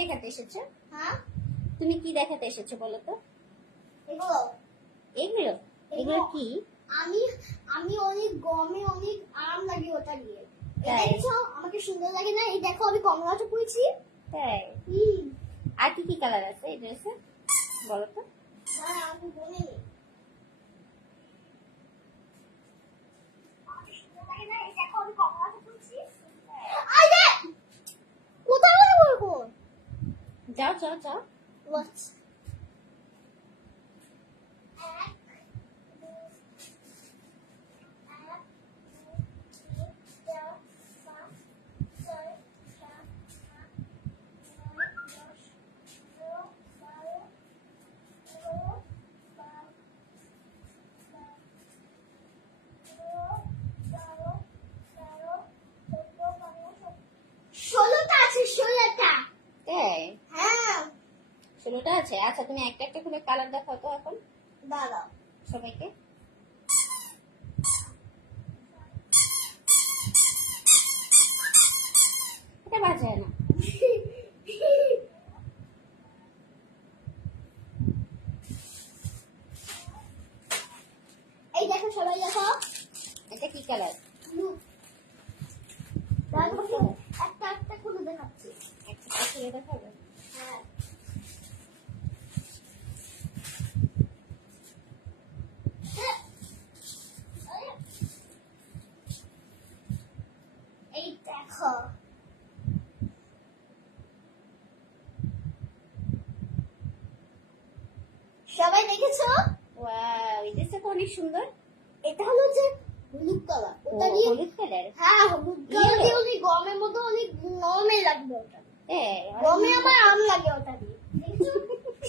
দেখাতে এসেছো? হ্যাঁ, তুমি কি দেখাতে এসেছো বলো তো? এগুলো এগুলো এগুলো কি? আমি আমি অনেক গমে অনেক আরাম লাগে ওটা দিয়ে। তাই? দেখছো আমাকে সুন্দর লাগে না? এই দেখো আমি কমলাটা পরেছি। তাই? আর কি কি কালার আছে এই ড্রেসে বলো তো? হ্যাঁ, আমি বলিনি। যাও যাও যাও। তাই? হ্যাঁ, 16টা আছে। আচ্ছা তুমি একটা একটা করে কালার দেখাও তো এখন দাদা সবাইকে। এটা বাজায় না। এই দেখো, সবাই দেখো। এটা কি কালার? একটা একটা খুলে দেখাচ্ছি। একটা খুলে দেখাবে? হ্যাঁ, এই দেখো। সবাই দেখেছো? ওয়াও, এই ড্রেসটা তো অনেক সুন্দর। এটা হলো যে হলুদ কালার। ও, ওটা দিয়ে হলুদ কালার। হ্যাঁ, হলুদ কালার দিয়ে অনেক গমের মতো অনেক নরমে লাগবে ওটা। গমে আমার আম লাগে ওটা দিয়ে। দেখেছো?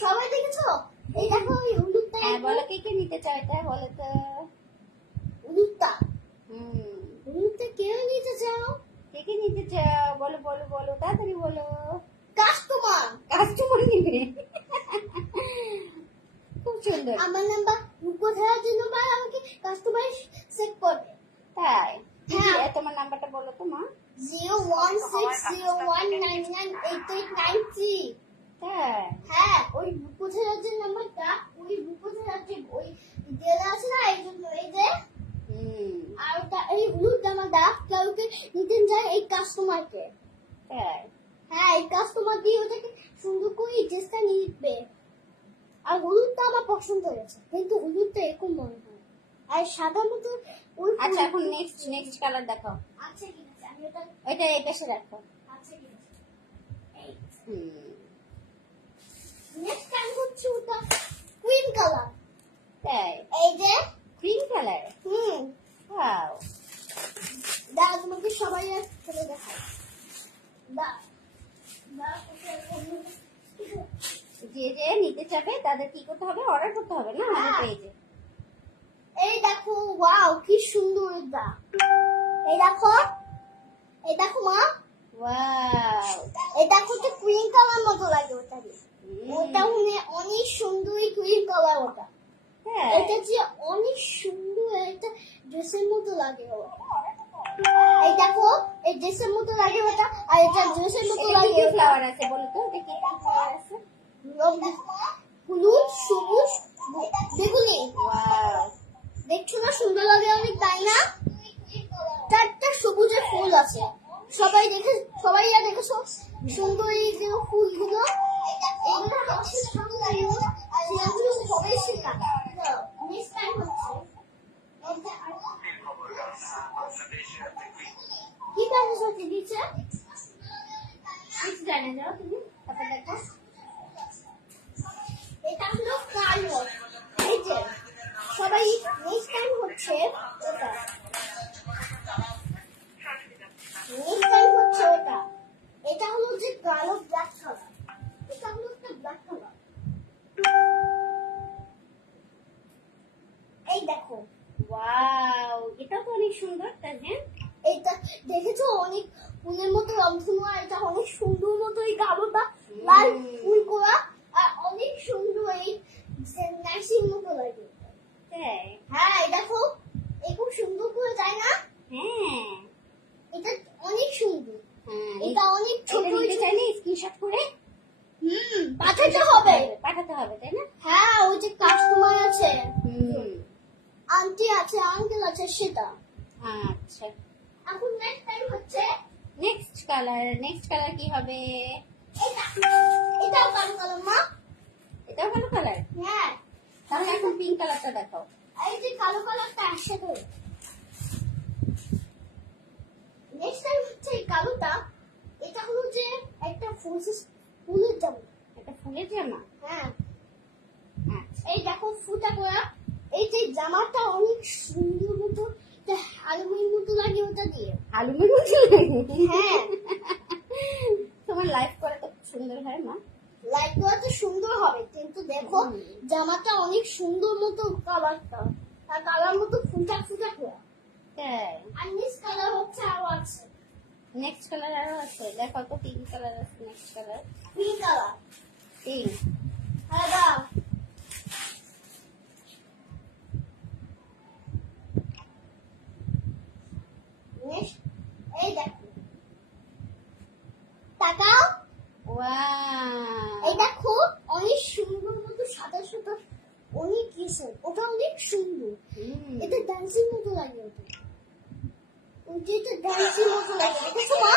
সবাই দেখেছো? এই দেখো এই হলুদটা। হ্যাঁ বলো, কে কে নিতে চাও এটা বলো তো? হলুদটা হুম, হলুদটা কেউ নিতে চাও? কে কে নিতে চাও বলো বলো বলো, তাড়াতাড়ি বলো। কাস্টমার। কাস্টমার নিবে। খুব সুন্দর। আমার নাম্বার কোথায় জন্য ভাই আমাকে কাস্টমার সেট করবে। তাই? হ্যাঁ। তোমার নাম্বারটা বলো তো মা। 01601998893। তাই? হ্যাঁ, ওই কোথায় রাজ্যের নাম্বারটা, ওই কোথায় রাজ্যের ওই দেওয়া আছে না, এই জন্য এই যে আর ওটা এই হলুদ জামাটা কাউকে নিতে যায় এই কাস্টমারকে। তাই? হ্যাঁ, এই কাস্টমার দিয়ে ওটাকে সুন্দর করে এই ড্রেসটা নিবে। আর হলুদটা আমার পছন্দ হয়েছে, কিন্তু হলুদটা এরকম মনে হয় আর সাদা মতো ওই। আচ্ছা এখন নেক্সট কালার দেখাও। আচ্ছা ঠিক আছে, আমি ওটা এটা এই পাশে রাখো। আচ্ছা ঠিক আছে। এই হুম, নেক্সট টাইম হচ্ছে ওটা ক্রিম কালার। তাই? এই যে ক্রিম কালার। ওয়াও, দাদা তোমাকে সবাই চলে দেখায়। যে যে নিতে চাবে তাদের কি করতে হবে? অর্ডার করতে হবে না আমাদের পেজে। এই দেখো, ওয়াও কি সুন্দর এটা। এই দেখো, এই দেখো মা। ওয়াও, এই দেখো তো ক্রিম কালার মতো লাগে ওটা দিয়ে। ওটা অনেক সুন্দর ক্রিম কালার ওটা। হ্যাঁ, এটা যে অনেক সুন্দর একটা ড্রেসের মতো লাগে ওটা। এই দেখো, এই ড্রেসের মতো লাগে ওটা, আর এটা ড্রেসের মতো লাগে। কি ফ্লাওয়ার আছে বলো তো? এটা কি ফ্লাওয়ার আছে? হলুদ, সবুজ, বেগুনি। ওয়াও, দেখছো না সুন্দর লাগে অনেক, তাই না? চারটা সবুজের ফুল আছে। সবাই দেখেছো সুন্দর এই যে ফুলগুলো। এগুলো হচ্ছে সুন্দর, আর এগুলো সবাই শেখা। নেক্সট টাইম হচ্ছে কি কাজ হচ্ছে দিচ্ছে কিছু জানে যাও তুমি? তারপর দেখো। এটা হলো কালো। এই যে সবাই নেক্সট টাইম হচ্ছে ওটা। নেক্সট টাইম হচ্ছে ওটা। এটা হলো যে কালো ব্ল্যাক কালার। এটা হলো একটা ব্ল্যাক কালার। এই দেখো, ওয়াও, এটা তো অনেক সুন্দর তাই না? এইটা দেখেছো অনেক ফুলের মতো রংধনু, আর এটা অনেক সুন্দর মতো এই কালোটা লাল ফুল করা, আর অনেক সুন্দর এই নার্সিং মতো লাগে। তাই? হ্যাঁ, এই দেখো এই খুব সুন্দর করে, তাই না? হ্যাঁ, এটা অনেক সুন্দর। হ্যাঁ, এটা অনেক ছোট। এটা নিতে চাইলে স্ক্রিনশট করে পাঠাতে হবে। পাঠাতে হবে, তাই না? হ্যাঁ, ওই যে কাস্টমার আছে, হুম। আন্টি আছে, আঙ্কেল আছে, সেটা। আচ্ছা, এখন নেক্সট টাইম হচ্ছে নেক্সট কালার কি হবে? এটা। এটাও কালো কালার মা। এটাও ভালো কালার। হ্যাঁ, তাহলে এখন পিঙ্ক কালারটা দেখাও। এই যে কালো কালারটা আসছে তো। নেক্সট টাইম হচ্ছে এই কালোটা। এটা হলো যে একটা ফুলের জামা। এটা ফুলের জামা। হ্যাঁ, আচ্ছা, এই দেখো ফুটা করা। এই যে জামাটা অনেক সুন্দর মতো হালুমির মতো লাগে ওটা দিয়ে। আলুমির মতো লাগে। হ্যাঁ, তোমার লাইফ করা তো খুব সুন্দর হয় মা। লাইট করা তো সুন্দর হবে, কিন্তু দেখো জামাটা অনেক সুন্দর মতো কালারটা, আর কালার মতো ফুটা ফুটা করা। তাই আর নেক্সট কালার হচ্ছে আরো আছে, নেক্সট কালার আরো আছে, দেখো তো পিঙ্ক কালার আছে। Next colour pink colour. Pink. হ্যাঁ দাও। নেক্সট এই দেখো, তাকাও। ওয়াও, এই দেখো অনেক সুন্দর মতো সাদা সাদা অনেক কিছু, ওটা অনেক সুন্দর। হুম, এটা ডান্সের মতো লাগে, ওটা ওইটা এটা ডান্সের মতো লাগে, দেখেছো মা?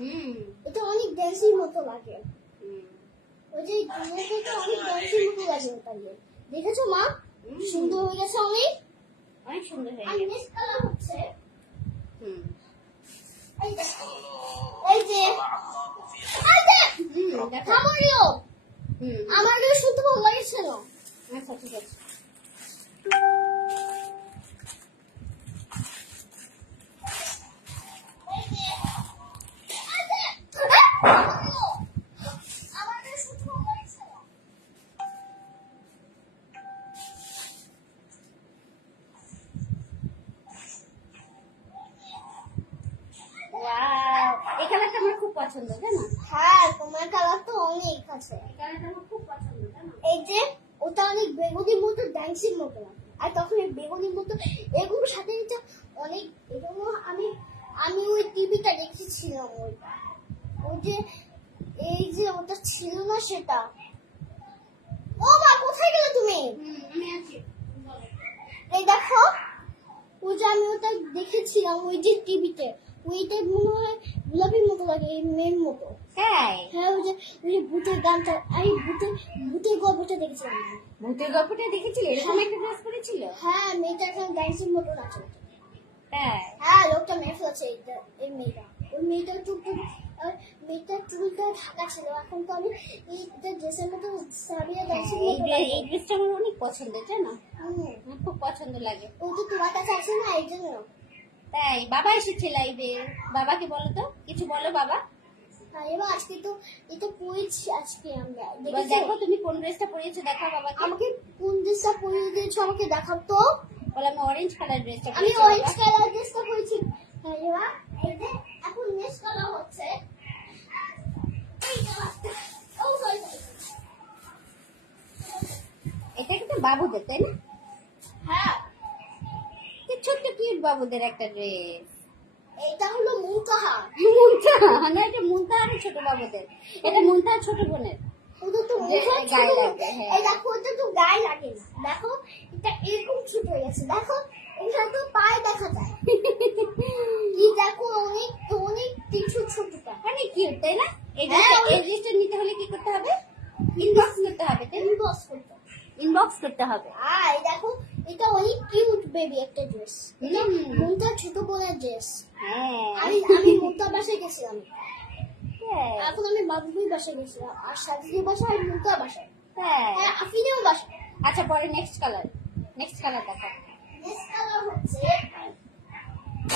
হুম, এটা অনেক ড্যান্সের মতো লাগে। হুম, ওই যে দুনিয়াটা অনেক ড্যান্সের মতো লাগে ওটা দিয়ে, দেখেছো মা? হুম। সুন্দর হয়ে গেছে অনেক। অনেক সুন্দর হয়ে আর গেছে। নেক্সট কালার হচ্ছে হুম, এই দেখো, এই যে এই যে দেখো। খাবারও হুম, আমার কাছে শুনতে ভালো লাগছিল। আচ্ছা ঠিক আছে। এই যে এই যে খাবারও আমার কাছে শুনতে ভালো লাগছিল। ওয়াও, এই কালারটা আমার খুব পছন্দ, জানো? হ্যাঁ, তোমার কালার তো অনেক আছে। এই কালারটা আমার খুব পছন্দ, জানো? এই যে ওটা অনেক বেগুনির মতো ড্যান্সিং মতো লাগে, আর তখন এই বেগুনির মতো এগুলোর সাথে এটা অনেক, এগুলো আমি ওই টিভিটা দেখেছিলাম, ওই যে এই যে ওটা ছিল না সেটা। ও মা, কোথায় গেলে তুমি? আমি আছি, বলো। এই দেখো, ওই যে আমি ওটা দেখেছিলাম ওই যে টিভিতে, ওইটা মনে হয় গোলাপির মতো লাগে, এই মেয়ের মতো। তাই হ্যাঁ, ওই যে ভূতের গানটা, আমি ভূতের গল্পটা দেখেছিলাম আমি। ভূতের গল্পটা দেখেছিলে? এরকম একটা ড্রেস করেছিল? হ্যাঁ, মেয়েটা এখন ডান্সিং মতো নাচে। তাই হ্যাঁ, লোকটা মেয়ে ফেলেছে এই মেয়েটা। ওই মেয়েটার চুলটা ঢাকা ছিল, এখন তো আমি এইটা ড্রেসের মতো সাবিয়া ডান্সিং মতো লাগে। এই ড্রেসটা আমার অনেক পছন্দ, জানো? হুম, আমার খুব পছন্দ লাগে। ও তো তোমার কাছে আসে না, এই জন্য। তাই বাবা এসেছে লাইভে, বাবাকে বলো তো কিছু, বলো বাবা। আর এবার আজকে তো এটা পরেছি, আজকে আমরা এবার দেখেছো? দেখো তুমি কোন ড্রেসটা পরিয়েছো, দেখাও বাবাকে। আমাকে কোন ড্রেসটা পরিয়ে দিয়েছো আমাকে দেখাও তো। বলে আমি অরেঞ্জ কালার ড্রেসটা আমি পরিয়েছি অরেঞ্জ বাবা। কালার ড্রেসটা পরেছি। হ্যাঁ, এবার এই যে এখন নেক্সট কালার হচ্ছে এই কালারটা। ও সরি, এটা কিন্তু বাবুদের, তাই না? হ্যাঁ, কি ছোট্ট কিউট বাবুদের একটা ড্রেস। এইটা হলো মুনতাহা। মুনতাহা না, এটা মুনতাহার ছোট বাবুদের, এটা মুনতাহার ছোট বোনের। ওটা তো যে মুনতাহার গায়ে ছোট। লাগে, হ্যাঁ। এই দেখো, ওটা তো গায়ে লাগে না, দেখো এটা এরকম ছোট হয়ে গেছে, দেখো এখানে তো পায়ে দেখা যায়। কি দেখো, অনেক অনেক কিছু ছোটটা। অনেক কিউট, তাই না? এই হ্যাঁ, ড্রেসটা, এই ড্রেসটা নিতে হলে কি করতে হবে? ইনবক্স করতে হবে, তাই না? ইনবক্স করতে। ইনবক্স করতে হবে। এই দেখো, এটা অনেক কিউট বেবি একটা ড্রেস। এটা হুম। মুনতাহার ছোট বোনের ড্রেস। হ্যাঁ, আমি মুনতাহার বাসায় গেছিলাম, তাই, এখন আমি বাবুর বাসায় গেছিলাম, আর সাজিদের বাসায় আর মুনতাহার বাসায়। তাই। হ্যাঁ, আফিনের বাসায়। আচ্ছা, পরে নেক্সট কালার দেখো। নেক্সট কালার হচ্ছে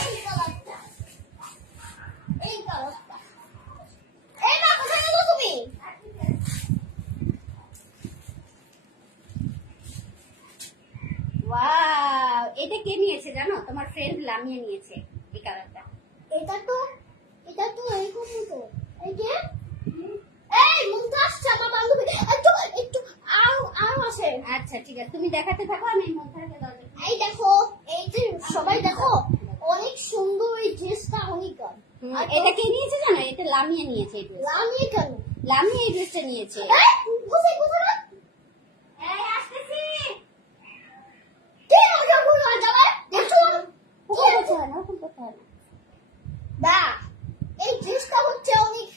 এই কালারটা, এই কালারটা। এই মা, কোথায় গেলো তুমি? ওয়াও, এটা কে নিয়েছে জানো? তোমার ফ্রেন্ড লামিয়া নিয়েছে এই কালারটা। এটা তো এরকম তো, এই যে এই মুনতাহার আসছে, আমার বান্ধবী। একটু আরো আছে। আচ্ছা ঠিক আছে, তুমি দেখাতে থাকো, আমি মুনতাহাকে দরজা খুলে- এই দেখো, এই যে সবাই দেখো, অনেক সুন্দর এই ড্রেসটা, অনেক গান। এটা কে নিয়েছে জানো? এটা লামিয়া নিয়েছে এই ড্রেস। লামিয়ে কেন? লামিয়া এই ড্রেসটা নিয়েছে। এই, কোথায় কোথায় এই আসতেছি। কে মজা করে যাবে দেখো ওরকম করতে হয় না, ওরকম করতে হয় না। বা এই ড্রেসটা হচ্ছে অনেক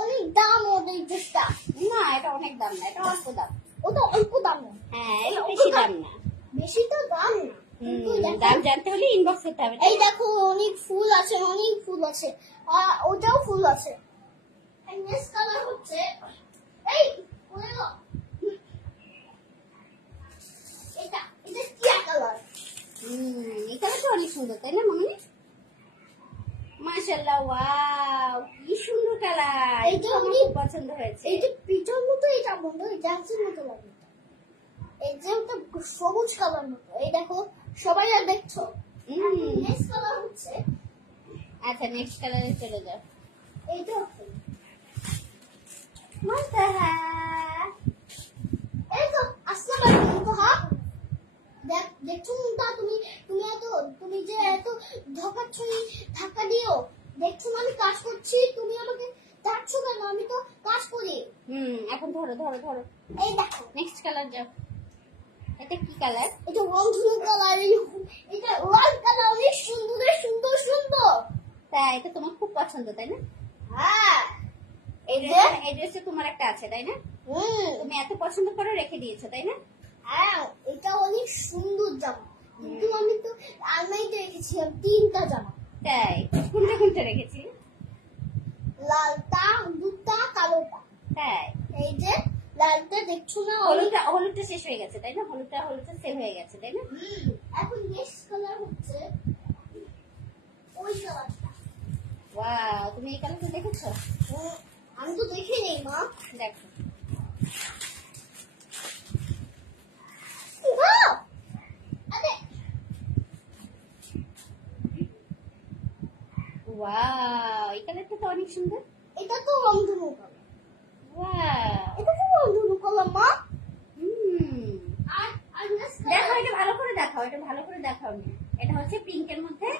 অনেক দাম ওদের ড্রেসটা না, এটা অনেক দাম না, এটা অল্প দাম। ওটা অল্প দাম না হ্যাঁ, এটা বেশি দাম না। বেশি তো দাম না কিন্তু দেখো, দাম জানতে হলে ইনবক্স করতে হবে। এই দেখো অনেক ফুল আছে অনেক ফুল আছে আর ওটাও ফুল আছে এই নেক্সট কালার হচ্ছে এই পড়ে গেল এটা এটা টিয়া কালার এই কালারটা অনেক সুন্দর, তাই না মামনি? মাশাআল্লাহ, ওয়াও, কি সুন্দর কালার। এইটা আমার অনেক খুব পছন্দ হয়েছে। এই যে পিটার মতো এটা বন্ধ এই ডান্সের মতো লাগে এই যে ওটা সবুজ কালার মতো এই দেখো সবাই আর দেখছো নেক্সট কালার হচ্ছে আচ্ছা, নেক্সট কালারে চলে যাও। এইটা হচ্ছে মাশাআল্লাহ। এই তো আসসালামু আলাইকুম তোহা দেখছো না তুমি তুমি এত তুমি যে এত ধাক্কা দিও দেখছো না আমি কাজ করছি তুমি আমাকে ডাকছো কেন আমি তো কাজ করি এখন ধরো ধরো ধরো। এই দেখো নেক্সট কালার যাও। এটা কি কালার? এটা রংধনু কালার এটা লাল কালার অনেক সুন্দর সুন্দর সুন্দর তাই, এটা তোমার খুব পছন্দ, তাই না? হ্যাঁ এই ড্রেসটা তোমার একটা আছে, তাই না? তুমি এত পছন্দ করে রেখে দিয়েছো, তাই না? হ্যাঁ এটা অনেক সুন্দর জামা কিন্তু আমি তো আলমারিতে রেখেছিলাম 3টা জামা তাই, কোনটা কোনটা রেখেছি? লালটা দুটা কালোটা তাই, এই যে লালটা দেখছো না হলুদটা শেষ হয়ে গেছে, তাই না? হলুদটা সেল হয়ে গেছে, তাই না? এখন নেক্সট কালার হচ্ছে ওই কালারটা ওয়াও, তুমি এই কালারটা দেখেছো? আমি তো দেখে নেই মা দেখো। ওয়াও আরে ওয়াও, এই কালারটা তো অনেক সুন্দর। এটা তো রংধনু কালার ওয়াও, এটা তো রংধনু কালার মা আর নেক্সট দেখো, এটা ভালো করে দেখাও, এটা ভালো করে দেখাও না। এটা হচ্ছে পিঙ্কের মধ্যে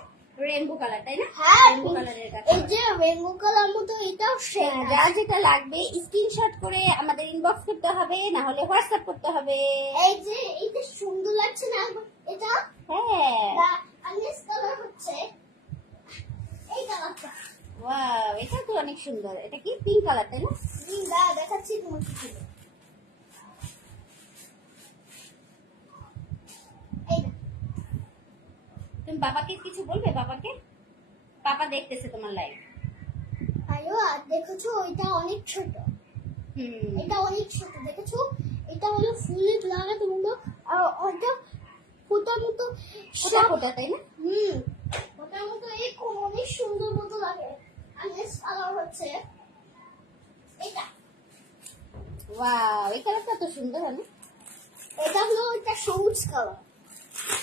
রেইনবো কালার, তাই না? হ্যাঁ রেইনবো কালারের এই যে রেনবো কালার মতো এটাও সেম যা যেটা লাগবে স্ক্রিনশট করে আমাদের ইনবক্স করতে হবে, না হলে হোয়াটসঅ্যাপ করতে হবে। এই যে এটা সুন্দর লাগছে না এটা হ্যাঁ, আর নেক্সট কালার হচ্ছে এই কালারটা ওয়াও, এটা তো অনেক সুন্দর। এটা কি পিঙ্ক কালার, তাই না? দেখাচ্ছি তোমাকে এই না তুমি বাবাকে কিছু বলবে? পাপা দেখতেছে তোমার লাইভ। আয়ো আর দেখেছো এটা অনেক ছোট এটা অনেক ছোট দেখেছো এটা হলো ফুলের লাগাতে হলো আর ওটা ফোটার মতো ফোটা, তাই না? ফোটার মতো এই অনেক সুন্দর মতো লাগে আর নেক্সট কালার হচ্ছে এটা ওয়াও, এই কালারটা তো সুন্দর, না? এটা হলো একটা সবুজ কালার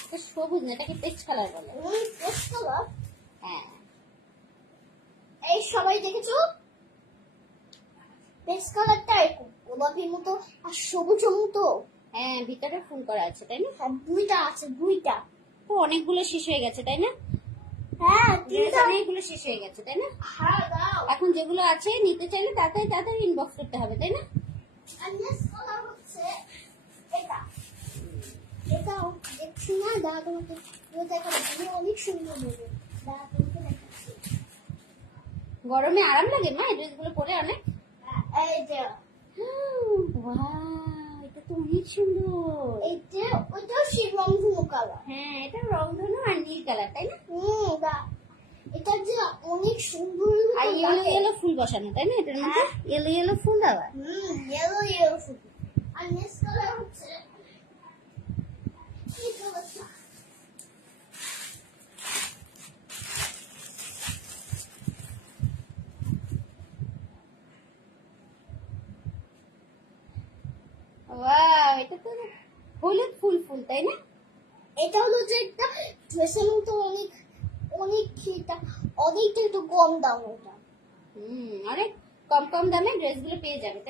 এটা সবুজ না, এটাকে পেস্ট কালার বলে। নেক্সট কালার হ্যাঁ, এই সবাই দেখেছো পেস্ট কালারটা এরকম গোলাপির মতো আর সবুজের মতো হ্যাঁ, ভিতরে ফুল করা আছে, তাই না? হ্যাঁ দুইটা আছে দুইটা তো অনেকগুলো শেষ হয়ে গেছে, তাই না? হ্যাঁ ড্রেস তিনটা অনেকগুলো শেষ হয়ে গেছে, তাই না? হ্যাঁ দাও এখন যেগুলো আছে নিতে চাইলে তাড়াতাড়ি ইনবক্স করতে হবে, তাই না? আর নেক্সট কালার হচ্ছে এটা এটাও দেখছি না দাদা তোমাকে দেখাবো তুমি অনেক সুন্দর বলবে দাদা তোমাকে দেখাচ্ছি গরমে আরাম লাগে মা এই ড্রেসগুলো পরে অনেক। এই যে ওয়াও, এটা তো অনেক সুন্দর। এই যে ওইটাও সেই রংধনু কালার হ্যাঁ, এটা রংধনু আর নীল কালার, তাই না? এটা যে অনেক সুন্দর আর ইয়েলো ফুল বসানো, তাই না? এটার মধ্যে ইয়েলো ফুল দেওয়া। ইয়েলো ফুল আর নেক্সট কালার হচ্ছে এই কালারটা ওয়াও, এটা তো হলুদ ফুল, তাই না? এটা হলো যে একটা ড্রেসের মতো অনেক অনেক অনেকটা একটু কম দাম ওটা অনেক কম দামে ড্রেসগুলো পেয়ে যাবে, তাই না?